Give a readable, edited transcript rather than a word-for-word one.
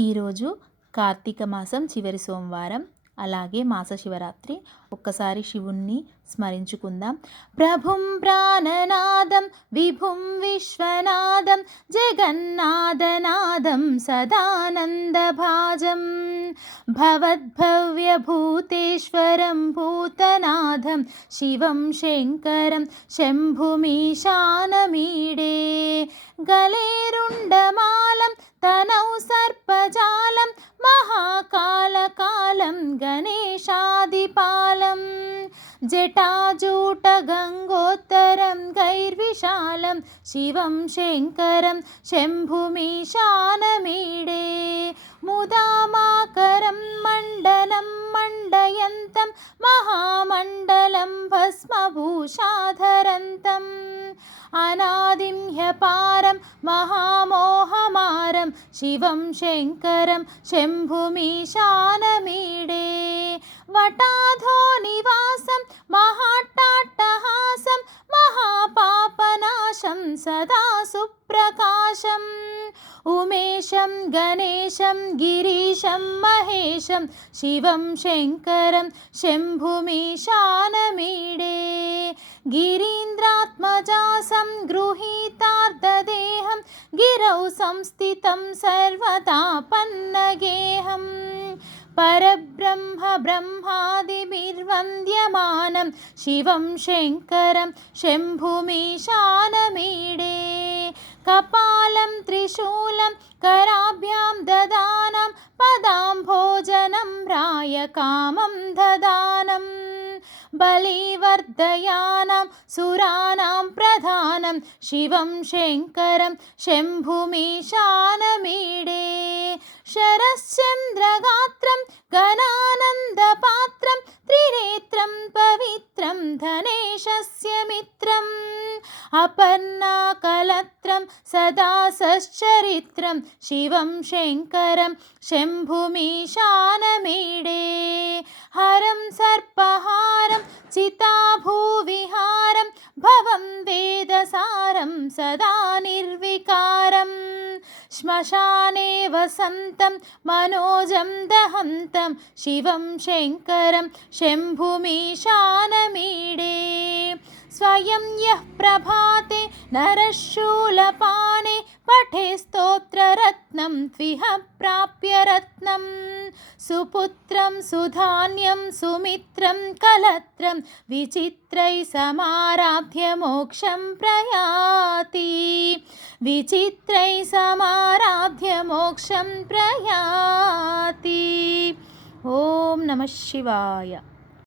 ఈరోజు కార్తీక మాసం చివరి సోమవారం, అలాగే మాస శివరాత్రి. ఒక్కసారి శివుణ్ణి స్మరించుకుందాం. ప్రభుం ప్రాణనాదం విభుం విశ్వనాదం జగన్నాథనాదం సదానందభాజం భవద్భవ్యభూతేశ్వరం భూతనాథం శివం శంకరం శంభుమీశానమీడే గలేరుండమాలం తనౌ సర్పజాలం మహాకాలకాలం గణేశాదిపాలం జటాజూటగంగోత్తరం గైర్విశాలం శివం శంకరం శంభుమీశానమీడే ముదామాకరం మండలం మండయంతం మహామండలం భస్మభూషాధరంతం అనాదిం హ్యపారం మహామోహమారం శివం శంకరం శంభుమీశానమీడే వటాధో నివాసం మహాట్టాట్టహాసం మహాపాపనాశం సదా సుప్రకాశం ఉమేశం గణేశం గిరీశం మహేశం శివం శంకరం శంభుమీశానమీడే గిరీంద్రాత్మజాసం గృహీతార్ధదేహం గిరౌ సంస్థితం సర్వతాపన్నగేహం పరబ్రహ్మ బ్రహ్మాదిభిర్వంద్యమానం శివం శంకరం శంభుమీశానమీడే కపాలం త్రిశూలం కరాభ్యాం దదానం పదాంభోజనం రాయకామం దదానం బలివర్ధయానాం సురానాం ప్రధానం శివం శంకరం శంభుమీశానమీడే శరశ్చంద్రగాత్రం గణానందపాత్రం త్రినేత్రం పవిత్రం ధనేశస్య మిత్రం అపర్ణాకలత్రం సదా సశ్చరిత్రం శివం శంకరం శంభుమీశానమీడే హరం సర్పహారం చితాభూవిహారం భవం వేదసారం సదా నిర్వికారం శ్మశానే వసంతం మనోజం దహంతం శివం శంకరం శంభుమీశానమీడే స్వయం యః ప్రభాతే నరశూలపానే పఠే స్తోత్రరత్నం త్విహ ప్రాప్య రత్నం సుపుత్రం సుధాన్యం సుమిత్రం కలత్రం విచిత్రై సమారాధ్య మోక్షం ప్రయాతి విచిత్రై సమారాధ్య మోక్షం ప్రయాతి. ఓం నమః శివాయ.